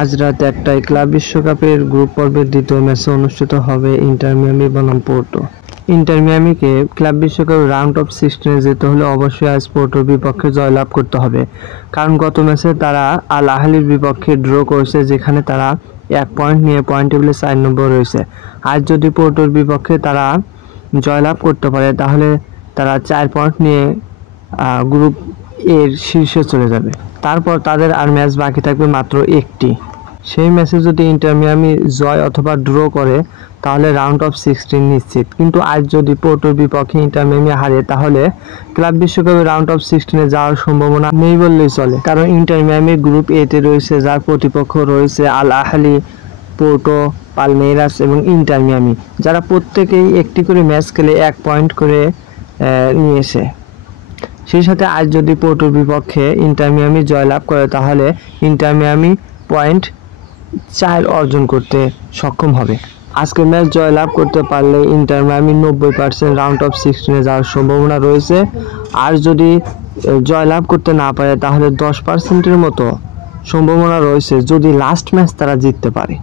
আজ রাত 1টায় ক্লাব বিশ্বকাপের গ্রুপ পর্বের দ্বিতীয় ম্যাচে অনুষ্ঠিত হবে ইন্টার মিয়ামি বনাম পোর্টো। ইন্টার মিয়ামিকে ক্লাব বিশ্বকাপের রাউন্ড অফ 16-এ যেতে হলে অবশ্যই আজ পোর্টোর বিপক্ষে জয়লাভ করতে হবে, কারণ গত ম্যাচে তারা আল আহলির বিপক্ষে ড্র করেছে, যেখানে তারা 1 পয়েন্ট নিয়ে পয়েন্ট টেবিলে 4 নম্বরে রয়েছে। আজ যদি পোর্টোর বিপক্ষে তারা জয়লাভ করতে পারে তাহলে তারা 4 পয়েন্ট নিয়ে গ্রুপ এর শীর্ষে চলে যাবে। তারপর তাদের আর ম্যাচ বাকি থাকবে মাত্র একটি। সেই ম্যাচে যদি ইন্টার মিয়ামি জয় অথবা ড্র করে তাহলে রাউন্ড অফ 16 নিশ্চিত। কিন্তু আজ যদি পোর্টোর বিপক্ষে ইন্টার মিয়ামি হারে তাহলে ক্লাব বিশ্বকাপের রাউন্ড অফ 16-এ যাওয়ার সম্ভাবনা নেই বললেই চলে, কারণ ইন্টার মিয়ামি গ্রুপ এতে রয়েছে, যার প্রতিপক্ষ রয়েছে আল আহলি, পোর্টো, পালমেইরাস এবং ইন্টার মিয়ামি, যারা প্রত্যেকেই একটি করে ম্যাচ খেলে 1 পয়েন্ট করে নিয়েছে। সেই সাথে আজ যদি পোর্টোর বিপক্ষে ইন্টার মিয়ামি জয়লাভ করে তাহলে ইন্টার মিয়ামি পয়েন্ট 4 অর্জন করতে সক্ষম হবে। আজকের ম্যাচ জয়লাভ করতে পারলে ইন্টার মিয়ামি 90% রাউন্ড অফ 16-এ যাওয়ার সম্ভাবনা রয়েছে। আর যদি জয়লাভ করতে না পারে তাহলে 10%-এর মতো সম্ভাবনা রয়েছে যদি লাস্ট ম্যাচ তারা জিততে পারে।